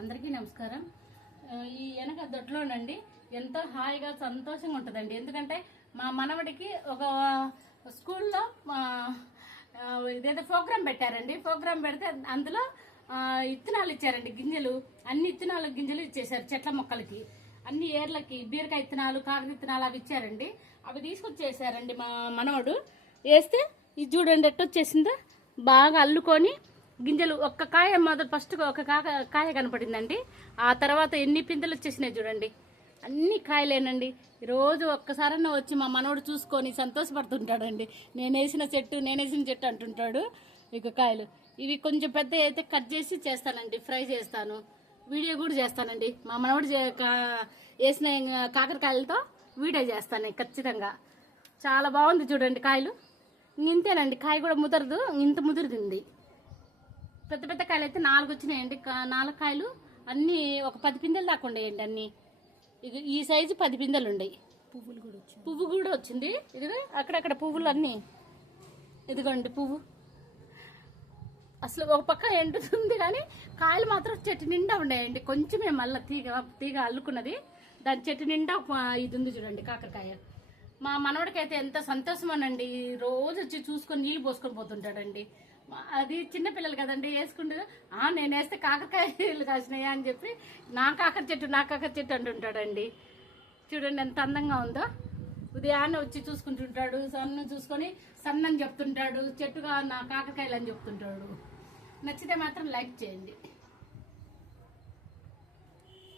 అందరికీ నమస్కారం. ఈ వెనక దొడ్లోనండి ఎంతో హాయిగా సంతోషంగా ఉంటుందండి. ఎందుకంటే మా మనవడికి ఒక స్కూల్లో ఇదేదో ప్రోగ్రామ్ పెట్టారండి. ప్రోగ్రామ్ పెడితే అందులో ఇత్తనాలు ఇచ్చారండి, గింజలు. అన్ని ఇత్తనాలు గింజలు ఇచ్చేసారు చెట్ల మొక్కలకి, అన్ని ఏర్లకి. బీరకాయ ఇత్తనాలు, కాకర ఇత్తనాలు అవి ఇచ్చారండి. అవి తీసుకొచ్చేసారండి మా మనవడు. వేస్తే ఇది చూడండి ఎట్టొచ్చేసిందో, బాగా అల్లుకొని గింజలు. ఒక్క కాయ మొదలు ఫస్ట్ ఒక కాయ కనపడిందండి. ఆ తర్వాత ఎన్ని పిందెలు వచ్చేసినాయి చూడండి. అన్ని కాయలేనండి. రోజు ఒక్కసారన్నా వచ్చి మా మనవడు చూసుకొని సంతోషపడుతుంటాడండి. నేనేసిన చెట్టు అంటుంటాడు. ఇక కాయలు ఇవి కొంచెం పెద్ద అయితే కట్ చేసి చేస్తానండి, ఫ్రై చేస్తాను, వీడియో కూడా చేస్తానండి. మా మనవడు వేసిన కాకరకాయలతో వీడియో చేస్తాను ఖచ్చితంగా. చాలా బాగుంది చూడండి కాయలు. ఇంతేనండి, కాయ కూడా ముదరదు, ఇంత ముదిరింది. పెద్ద పెద్ద కాయలు అయితే 4 వచ్చినాయండి. 4 కాయలు అన్నీ ఒక 10 పిందెలు దాకా ఉండేయండి. అన్నీ ఇది ఈ సైజు 10 పిందెలు ఉండయి. పువ్వు కూడా వచ్చింది. ఇది అక్కడక్కడ పువ్వులు అన్నీ. ఇదిగోండి పువ్వు. అసలు ఒక పక్క ఎండుతుంది కానీ కాయలు మాత్రం చెట్టు నిండా ఉండేయండి. కొంచెమే మళ్ళీ తీగ అల్లుకున్నది. దాని చెట్టు నిండా ఇది ఉంది చూడండి, కాకరకాయ. మా మనవడికైతే ఎంత సంతోషమోనండి. రోజు వచ్చి చూసుకొని నీళ్ళు పోసుకొని పోతుంటాడండి. అది చిన్నపిల్లలు కదండి, వేసుకుంటే నేను వేస్తే కాకరకాయలు కాసినాయా అని చెప్పి నా కాకర చెట్టు అంటుంటాడండి. చూడండి ఎంత అందంగా ఉందో. ఉదయాన్నే వచ్చి చూసుకుంటుంటాడు, సన్ను చూసుకొని సన్నని చెప్తుంటాడు, చెట్టుగా నా కాకరకాయలు అని చెప్తుంటాడు. నచ్చితే మాత్రం లైక్ చేయండి.